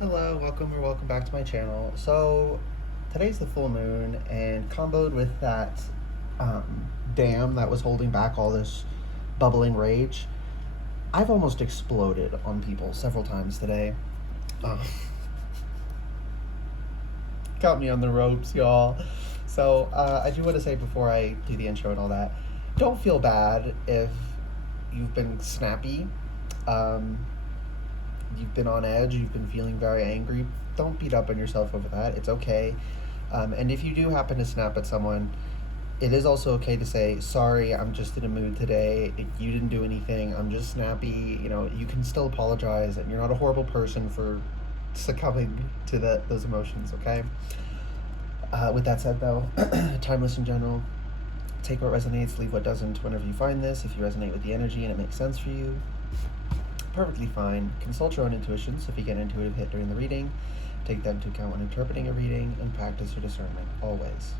Hello, welcome back to my channel. So, today's the full moon, and comboed with that dam that was holding back all this bubbling rage, I've almost exploded on people several times today. Uh, got me on the ropes, y'all. So, I do want to say before I do the intro and all that, don't feel bad if you've been snappy. Um, you've been on edge, you've been feeling very angry. Don't beat up on yourself over that. It's okay. And if you do happen to snap at someone, it is also okay to say, sorry, I'm just in a mood today. You didn't do anything. I'm just snappy. You can still apologize, and you're not a horrible person for succumbing to those emotions, okay? With that said, though, timeless in general, take what resonates, leave what doesn't whenever you find this. If you resonate with the energy and it makes sense for you, perfectly fine. Consult your own intuitions if you get an intuitive hit during the reading. Take that into account when interpreting a reading, and practice your discernment always.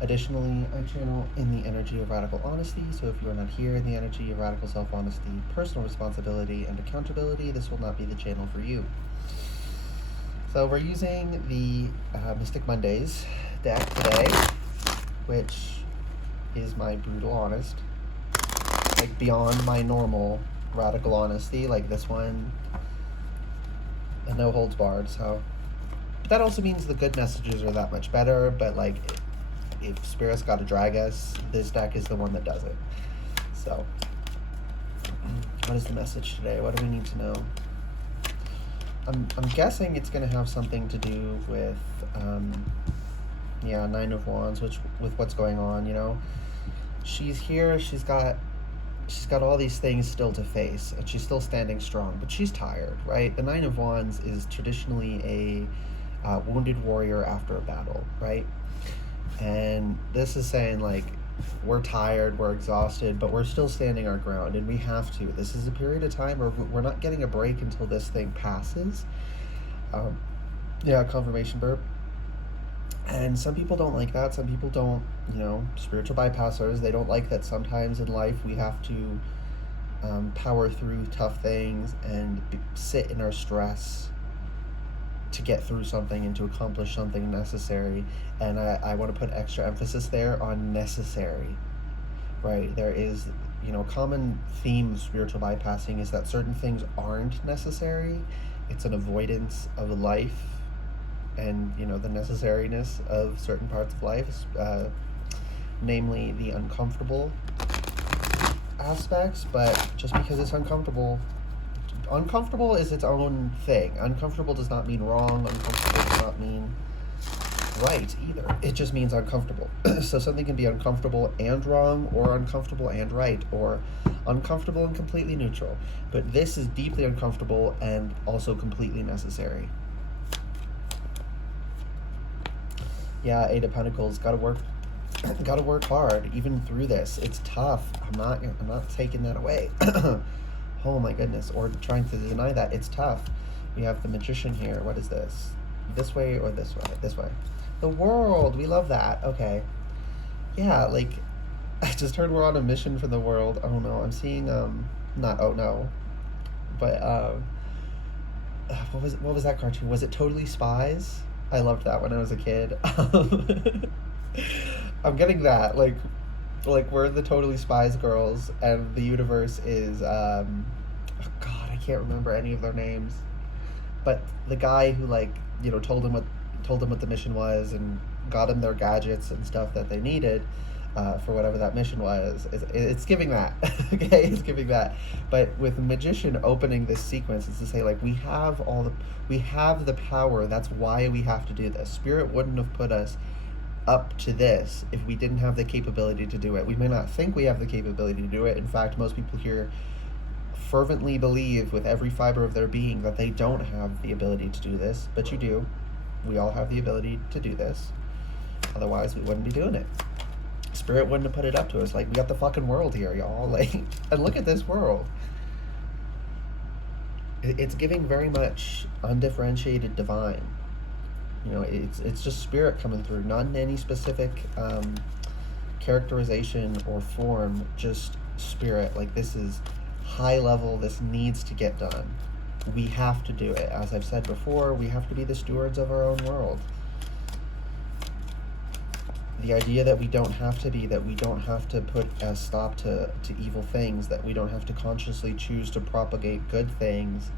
Additionally, I channel in the energy of radical honesty, so if you are not here in the energy of radical self-honesty, personal responsibility, and accountability, this will not be the channel for you. So we're using the Mystic Mondays deck today, which is my brutal honest, like beyond my normal radical honesty, like this one, and no holds barred. So that also means the good messages are that much better, but like if spirit's got to drag us, this deck is the one that does it. So what is the message today? What do we need to know? I'm guessing it's going to have something to do with Nine of Wands, which with what's going on. She's here, she's got all these things still to face, and she's still standing strong, but she's tired, right? The Nine of Wands is traditionally a wounded warrior after a battle, right? And this is saying, like, we're tired, we're exhausted, but we're still standing our ground, and we have to. This is a period of time where we're not getting a break until this thing passes. Confirmation burp. And some people don't like that. Some people don't, spiritual bypassers, they don't like that sometimes in life we have to power through tough things and sit in our stress to get through something and to accomplish something necessary. And I want to put extra emphasis there on necessary, right? There is, common theme of spiritual bypassing is that certain things aren't necessary. It's an avoidance of life and, the necessariness of certain parts of life, namely the uncomfortable aspects. But just because it's uncomfortable is its own thing. Uncomfortable does not mean wrong. Uncomfortable does not mean right either. It just means uncomfortable. So something can be uncomfortable and wrong, or uncomfortable and right, or uncomfortable and completely neutral. But this is deeply uncomfortable and also completely necessary. Yeah, Eight of Pentacles, gotta work hard even through this. It's tough. I'm not taking that away. Oh my goodness, or trying to deny that. It's tough. We have the Magician here. What is this? This way or this way? This way. The World, we love that. Okay. Yeah, like, I just heard we're on a mission for the world. Oh no, I'm seeing, not oh no, but, what was that cartoon? Was it Totally Spies? I loved that when I was a kid. I'm getting that, like we're the Totally Spies girls, and the universe is oh god, I can't remember any of their names, but the guy who told them what the mission was and got them their gadgets and stuff that they needed for whatever that mission was. It's giving that. Okay, it's giving that. But with the Magician opening this sequence, it's to say, like, we have the power. That's why we have to do this. Spirit wouldn't have put us up to this if we didn't have the capability to do it. We may not think we have the capability to do it. In fact, most people here fervently believe with every fiber of their being that they don't have the ability to do this, but you do. We all have the ability to do this. Otherwise, we wouldn't be doing it. Spirit wouldn't have put it up to us. Like, we got the fucking world here, y'all. Like, and look at this world. It's giving very much undifferentiated divine. It's just spirit coming through, not in any specific characterization or form, just spirit. Like, this is high level, this needs to get done. We have to do it. As I've said before, we have to be the stewards of our own world. The idea that we don't have to be, that we don't have to put a stop to evil things, that we don't have to consciously choose to propagate good things,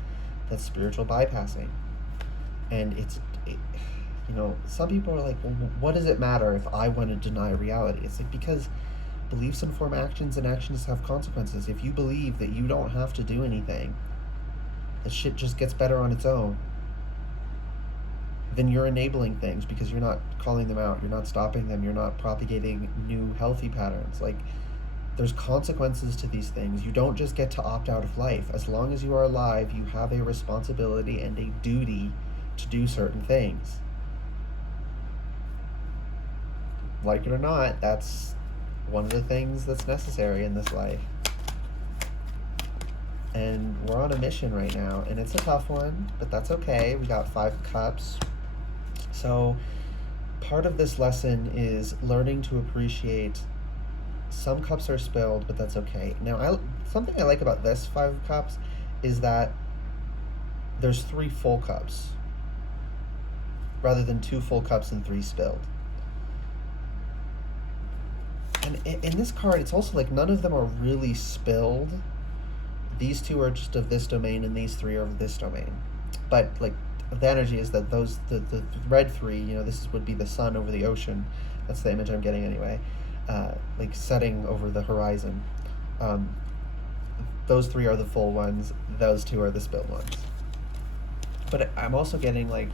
that's spiritual bypassing. And some people are like, well, what does it matter if I want to deny reality? It's like, because beliefs inform actions and actions have consequences. If you believe that you don't have to do anything, that shit just gets better on its own, then you're enabling things because you're not calling them out, you're not stopping them, you're not propagating new healthy patterns. Like, there's consequences to these things. You don't just get to opt out of life. As long as you are alive, you have a responsibility and a duty to do certain things. Like it or not, that's one of the things that's necessary in this life. And we're on a mission right now, and it's a tough one, but that's okay. We got 5 cups. So part of this lesson is learning to appreciate some cups are spilled, but that's okay. Now, something I like about this 5 cups is that there's 3 full cups rather than 2 full cups and 3 spilled. And in this card, it's also like none of them are really spilled. These 2 are just of this domain, and these 3 are of this domain. But like, the energy is that the red 3, this would be the sun over the ocean. That's the image I'm getting anyway. Like setting over the horizon. Those 3 are the full ones. Those 2 are the spilled ones. But I'm also getting like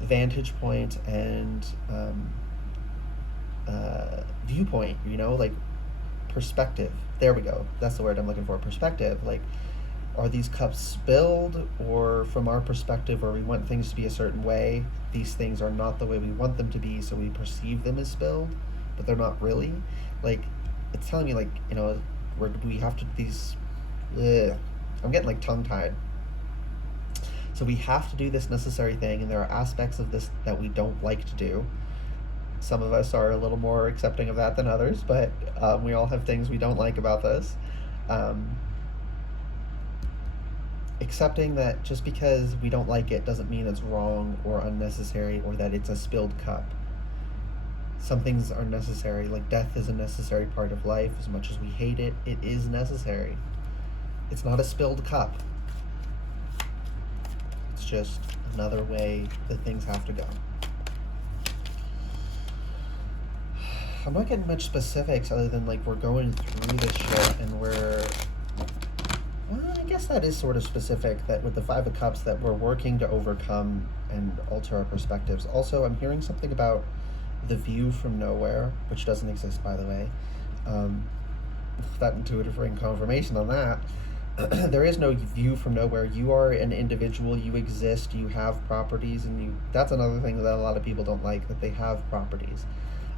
vantage point and viewpoint. Like perspective. There we go. That's the word I'm looking for. Perspective. Like, are these cups spilled, or from our perspective, where we want things to be a certain way, these things are not the way we want them to be, so we perceive them as spilled, but they're not really? Like, it's telling me, like, we have to, I'm getting, like, tongue-tied. So we have to do this necessary thing, and there are aspects of this that we don't like to do. Some of us are a little more accepting of that than others, but we all have things we don't like about this. Accepting that just because we don't like it doesn't mean it's wrong or unnecessary or that it's a spilled cup. Some things are necessary, like death is a necessary part of life. As much as we hate it, it is necessary. It's not a spilled cup. It's just another way that things have to go. I'm not getting much specifics other than like we're going through this shit and I guess that is sort of specific, that with the 5 of Cups that we're working to overcome and alter our perspectives. Also, I'm hearing something about the view from nowhere, which doesn't exist, by the way. That intuitive ring confirmation on that. There is no view from nowhere. You are an individual, you exist, you have properties, and that's another thing that a lot of people don't like, that they have properties.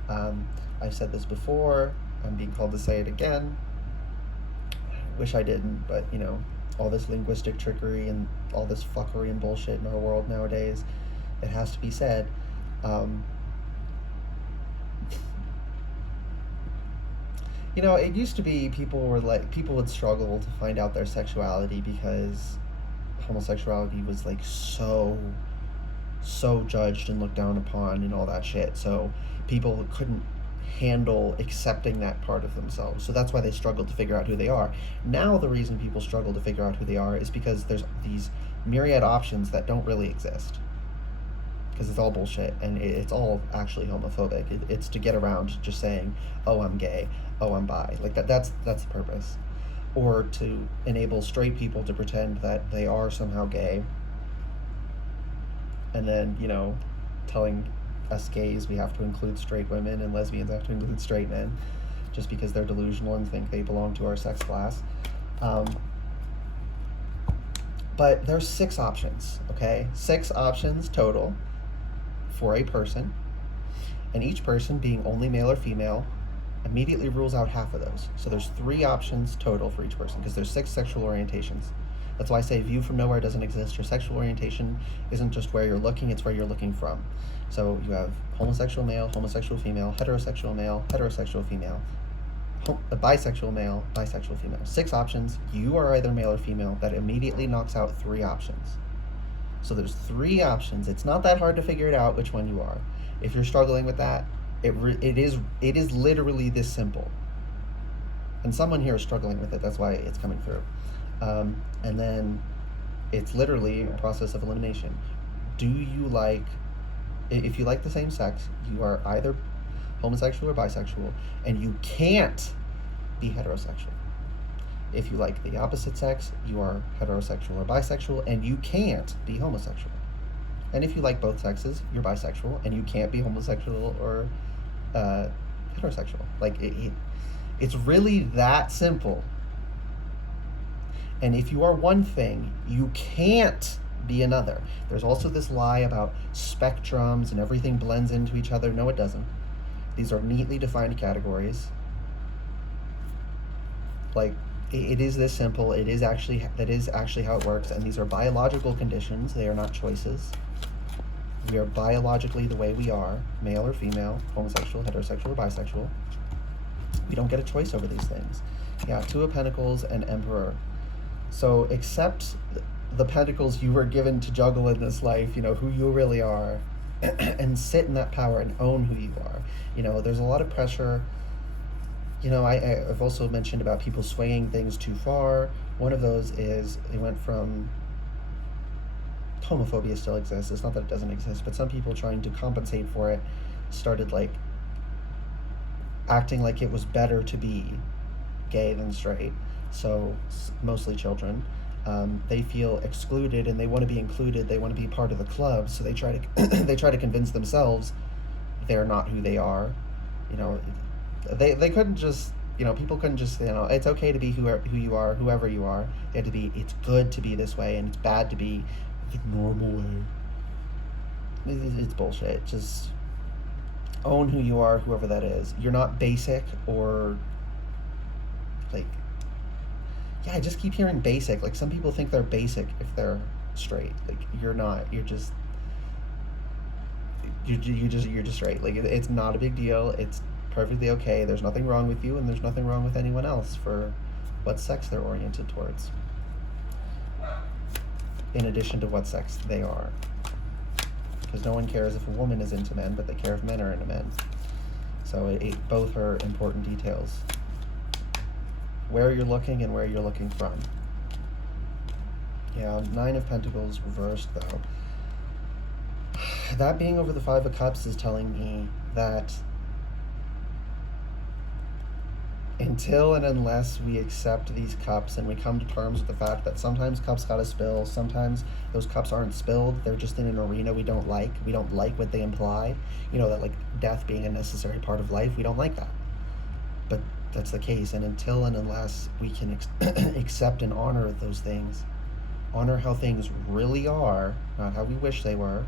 I've said this before, I'm being called to say it again. Wish I didn't, but all this linguistic trickery and all this fuckery and bullshit in our world nowadays, it has to be said. It used to be people would struggle to find out their sexuality because homosexuality was like so judged and looked down upon and all that shit. So people couldn't handle accepting that part of themselves. So that's why they struggled to figure out who they are. Now the reason people struggle to figure out who they are is because there's these myriad options that don't really exist. Because it's all bullshit, and it's all actually homophobic. It's to get around just saying, oh, I'm gay, oh, I'm bi. Like that's the purpose. Or to enable straight people to pretend that they are somehow gay. And then, telling us gays we have to include straight women and lesbians have to include straight men just because they're delusional and think they belong to our sex class. But there's 6 options, okay? 6 options total for a person, and each person, being only male or female, immediately rules out half of those. So there's 3 options total for each person because there's 6 sexual orientations. That's why I say view from nowhere doesn't exist. Your sexual orientation isn't just where you're looking, it's where you're looking from. So you have homosexual male, homosexual female, heterosexual male, heterosexual female. a bisexual male, bisexual female. 6 options. You are either male or female. That immediately knocks out 3 options. So there's 3 options. It's not that hard to figure it out which one you are. If you're struggling with that, it is literally this simple. And someone here is struggling with it. That's why it's coming through. And then it's literally a process of elimination. Do you like, if you like the same sex, you are either homosexual or bisexual, and you can't be heterosexual. If you like the opposite sex, you are heterosexual or bisexual, and you can't be homosexual. And if you like both sexes, you're bisexual, and you can't be homosexual or heterosexual. Like, it's really that simple. And if you are one thing, you can't be another. There's also this lie about spectrums and everything blends into each other. No, it doesn't. These are neatly defined categories. Like, it is this simple. That is actually how it works. And these are biological conditions. They are not choices. We are biologically the way we are, male or female, homosexual, heterosexual, or bisexual. We don't get a choice over these things. Yeah, 2 of Pentacles and Emperor. So accept the pentacles you were given to juggle in this life, who you really are, and sit in that power and own who you are. There's a lot of pressure. I've also mentioned about people swinging things too far. One of those is it went from homophobia still exists. It's not that it doesn't exist, but some people trying to compensate for it started like acting like it was better to be gay than straight. So mostly children. They feel excluded and they want to be included. They want to be part of the club. So they try to they try to convince themselves they're not who they are. They couldn't just people couldn't just it's okay to be who you are, whoever you are. They had to be. It's good to be this way, and it's bad to be the normal way. It's bullshit. Just own who you are, whoever that is. You're not basic or like. Yeah, I just keep hearing basic. Like, some people think they're basic if they're straight. Like, you're not. You're just straight. Like, it's not a big deal. It's perfectly okay. There's nothing wrong with you, and there's nothing wrong with anyone else for what sex they're oriented towards. In addition to what sex they are. Because no one cares if a woman is into men, but they care if men are into men. So both are important details. Where you're looking and where you're looking from. Yeah, 9 of Pentacles reversed, though. That being over the 5 of Cups is telling me that until and unless we accept these cups and we come to terms with the fact that sometimes cups gotta spill, sometimes those cups aren't spilled, they're just in an arena we don't like what they imply. That like death being a necessary part of life, we don't like that. But that's the case, and until and unless we can accept and honor those things, honor how things really are, not how we wish they were.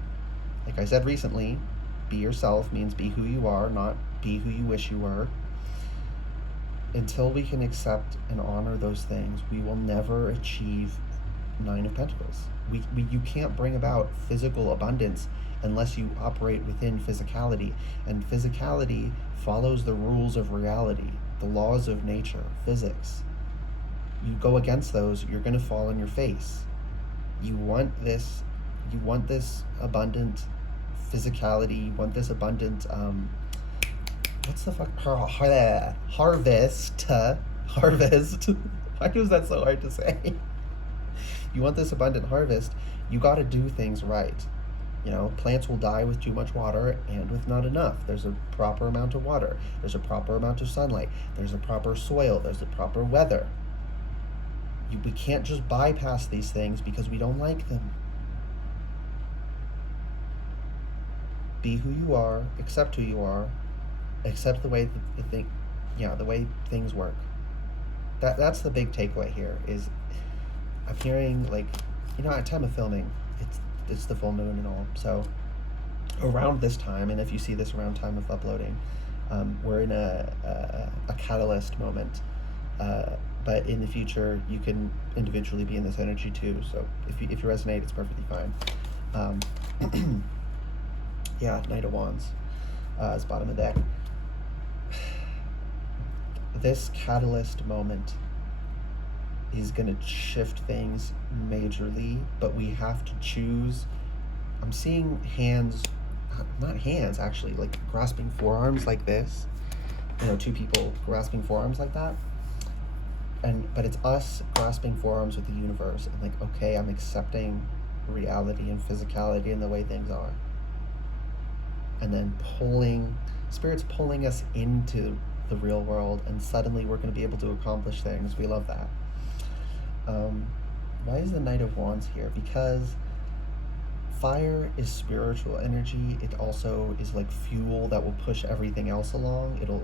Like I said recently, be yourself means be who you are, not be who you wish you were. Until we can accept and honor those things, we will never achieve 9 of Pentacles. You can't bring about physical abundance unless you operate within physicality, and physicality follows the rules of reality, the laws of nature, physics. You go against those, you're going to fall on your face. You want this abundant physicality, you want this abundant what's the fuck harvest. Why is that so hard to say? You want this abundant harvest, you got to do things right. Plants will die with too much water and with not enough. There's a proper amount of water. There's a proper amount of sunlight. There's a proper soil. There's a proper weather. We can't just bypass these things because we don't like them. Be who you are. Accept who you are. Accept the way the way things work. That's the big takeaway here. Is I'm hearing at time of filming, it's the full moon and all. So around this time, and if you see this around time of uploading, we're in a catalyst moment. But in the future, you can individually be in this energy too. So if you resonate, it's perfectly fine. Yeah, Knight of Wands is bottom of deck. this catalyst moment is going to shift things majorly, but we have to choose. I'm seeing hands, not hands actually, like grasping forearms like this. Two people grasping forearms like that. But it's us grasping forearms with the universe and like, okay, I'm accepting reality and physicality and the way things are. And then spirit's pulling us into the real world, and suddenly we're going to be able to accomplish things. We love that. Why is the Knight of Wands here? Because fire is spiritual energy. It also is like fuel that will push everything else along. It'll,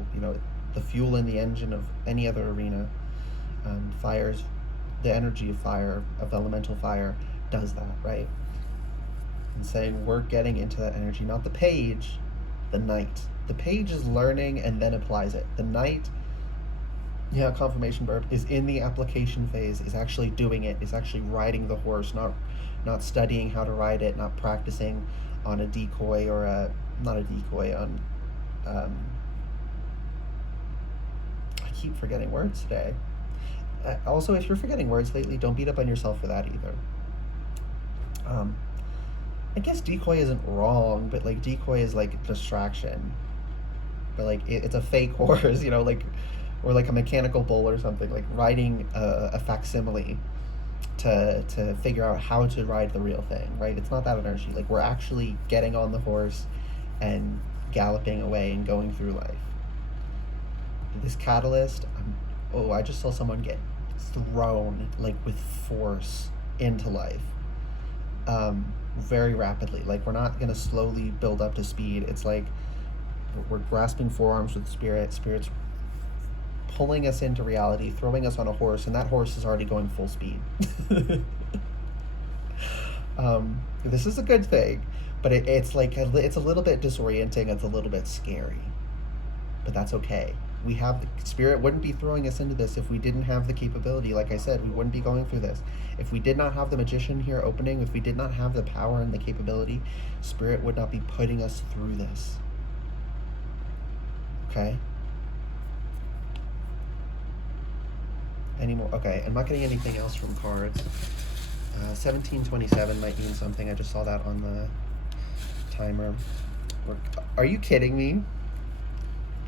the fuel in the engine of any other arena. Fire's, the energy of fire, of elemental fire, does that, right? And saying we're getting into that energy, not the page, the knight. The page is learning and then applies it. The knight, confirmation verb, is in the application phase, is actually doing it, is actually riding the horse, not studying how to ride it, not practicing on a decoy or not a decoy, on, I keep forgetting words today. Also, if you're forgetting words lately, don't beat up on yourself for that either. I guess decoy isn't wrong, but like decoy is like distraction. But like it's a fake horse, or like a mechanical bull or something, like riding a facsimile to figure out how to ride the real thing, right? It's not that energy. Like we're actually getting on the horse and galloping away and going through life. This catalyst, I just saw someone get thrown like with force into life. Very rapidly. Like we're not gonna slowly build up to speed. It's like we're grasping forearms with spirit's pulling us into reality, throwing us on a horse, and that horse is already going full speed. This is a good thing, but it's like it's a little bit disorienting. It's a little bit scary, but that's okay. We have the spirit wouldn't be throwing us into this if we didn't have the capability. Like I said, we wouldn't be going through this if we did not have the magician here opening. If we did not have the power and the capability, spirit would not be putting us through this. Okay. Anymore? Okay, I'm not getting anything else from cards. 1727 might mean something. I just saw that on the timer. Are you kidding me?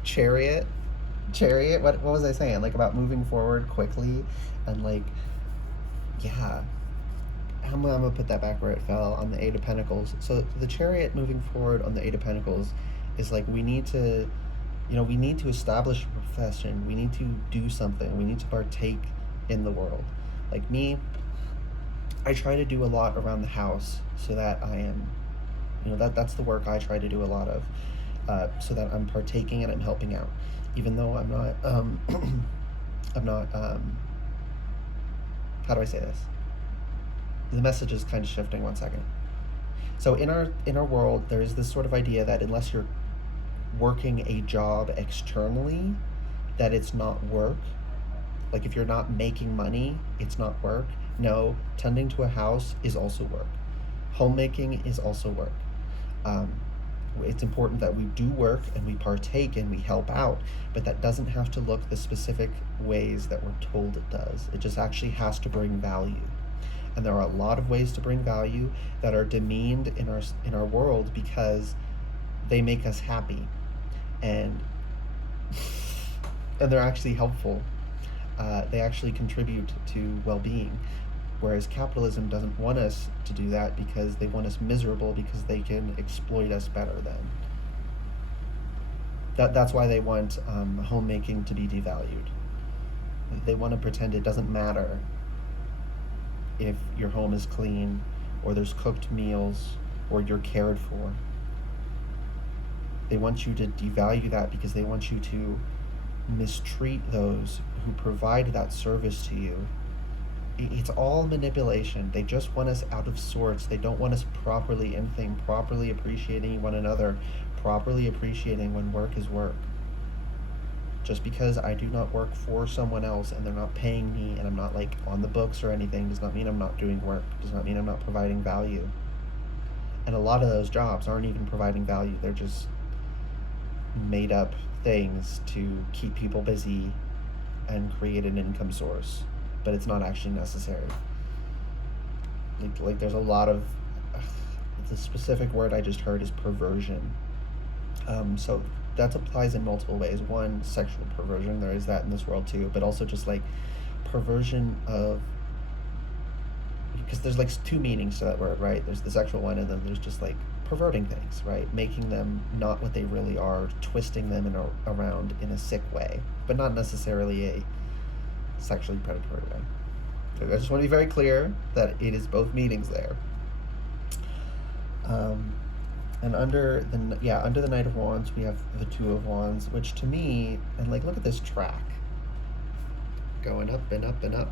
Chariot, what was I saying? Like about moving forward quickly, and like, yeah, I'm gonna put that back where it fell, on the Eight of Pentacles. So the Chariot moving forward on the Eight of Pentacles is like, we need to establish a profession. We need to do something. We need to partake in the world. Like me, I try to do a lot around the house so that I am, that's the work I try to do a lot of, so that I'm partaking and I'm helping out, even though I'm not, how do I say this? The message is kind of shifting. 1 second. So in our world, there is this sort of idea that unless you're working a job externally, that it's not work. Like if you're not making money, it's not work. No, tending to a house is also work. Homemaking is also work. It's important that we do work and we partake and we help out, but that doesn't have to look the specific ways that we're told it does. It just actually has to bring value. And there are a lot of ways to bring value that are demeaned in our world because they make us happy, and they're actually helpful. They actually contribute to well-being. Whereas capitalism doesn't want us to do that because they want us miserable, because they can exploit us better then. That's why they want homemaking to be devalued. They want to pretend it doesn't matter if your home is clean, or there's cooked meals, or you're cared for. They want you to devalue that because they want you to mistreat those who provide that service to you. It's all manipulation. They just want us out of sorts. They don't want us properly in thing, properly appreciating one another, properly appreciating when work is work. Just because I do not work for someone else and they're not paying me and I'm not like on the books or anything does not mean I'm not doing work, does not mean I'm not providing value. And a lot of those jobs aren't even providing value. They're just made up things to keep people busy and create an income source, but it's not actually necessary. Like there's a lot of the specific word I just heard is perversion. So that applies in multiple ways. One, sexual perversion. There is that in this world too, but also just like perversion of, because there's like two meanings to that word, right? There's the sexual one, and then there's just like perverting things, right? Making them not what they really are, twisting them around in a sick way, but not necessarily a sexually predatory way. So I just want to be very clear that it is both meanings there. And under the Knight of Wands, we have the Two of Wands, which to me, and like look at this track, going up and up and up,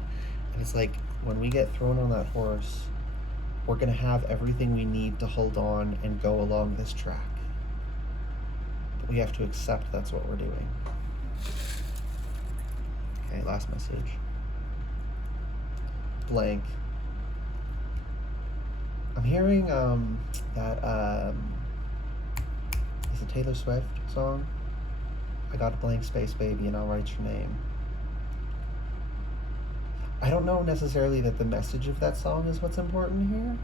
and it's like when we get thrown on that horse, we're gonna have everything we need to hold on and go along this track. But we have to accept that's what we're doing. Okay, last message. Blank. I'm hearing that is a Taylor Swift song. I got a blank space, baby, and I'll write your name. I don't know necessarily that the message of that song is what's important here.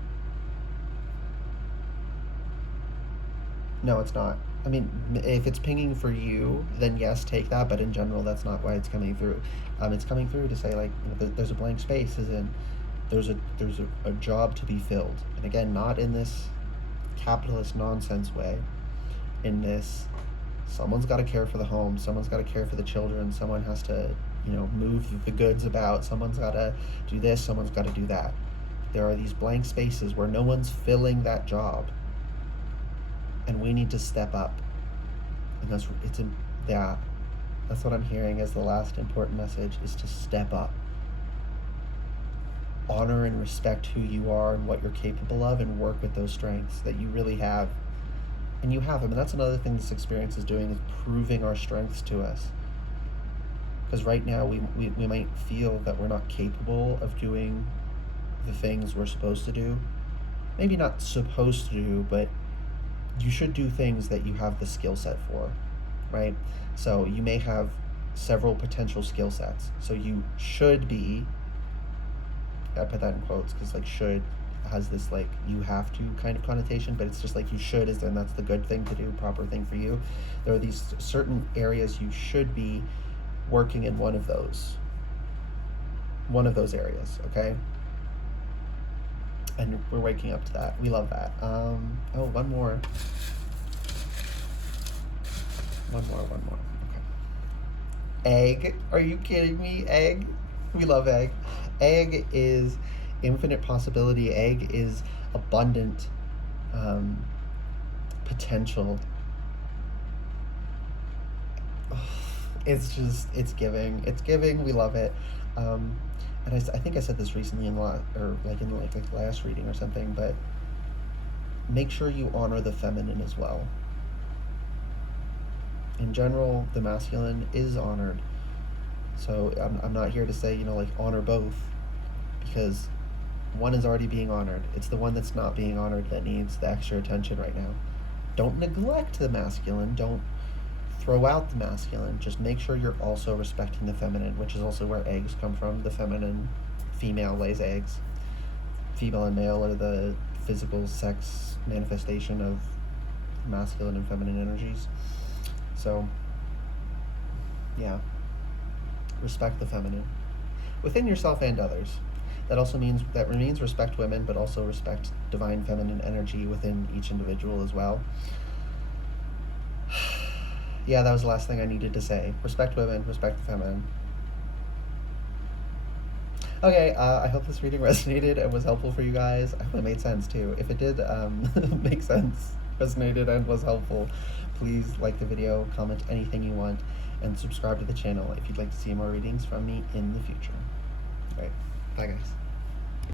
No, it's not. I mean, if it's pinging for you, then yes, take that. But in general, that's not why it's coming through. It's coming through to say like, there's a blank space, as in there's a job to be filled, and again, not in this capitalist nonsense way. In this, someone's got to care for the home, someone's got to care for the children, someone has to, move the goods about, someone's got to do this, someone's got to do that. There are these blank spaces where no one's filling that job, and we need to step up. And that's what I'm hearing as the last important message, is to step up. Honor and respect who you are and what you're capable of, and work with those strengths that you really have. And you have them, and that's another thing this experience is doing, is proving our strengths to us. Because right now we might feel that we're not capable of doing the things we're supposed to do. Maybe not supposed to do, but you should do things that you have the skill set for, right? So you may have several potential skill sets. So you should be, I put that in quotes because like should has this like you have to kind of connotation, but it's just like you should is then that's the good thing to do, proper thing for you. There are these certain areas you should be working in one of those areas, okay? And we're waking up to that. We love that. One more. Okay. Egg. Are you kidding me? Egg. We love egg. Egg is infinite possibility. Egg is abundant potential. It's giving. We love it. And I think I said this recently in the last reading or something, but make sure you honor the feminine as well. In general, the masculine is honored. So I'm not here to say, honor both, because one is already being honored. It's the one that's not being honored that needs the extra attention right now. Don't neglect the masculine. Don't throw out the masculine. Just make sure you're also respecting the feminine, which is also where eggs come from. The feminine, female lays eggs. Female and male are the physical sex manifestation of masculine and feminine energies. So, yeah. Respect the feminine within yourself and others. That means respect women, but also respect divine feminine energy within each individual as well. Yeah, that was the last thing I needed to say. Respect women, respect the feminine. Okay, I hope this reading resonated and was helpful for you guys. I hope it made sense too. If it did make sense, resonated, and was helpful, please like the video, comment anything you want, and subscribe to the channel if you'd like to see more readings from me in the future. All right, bye guys.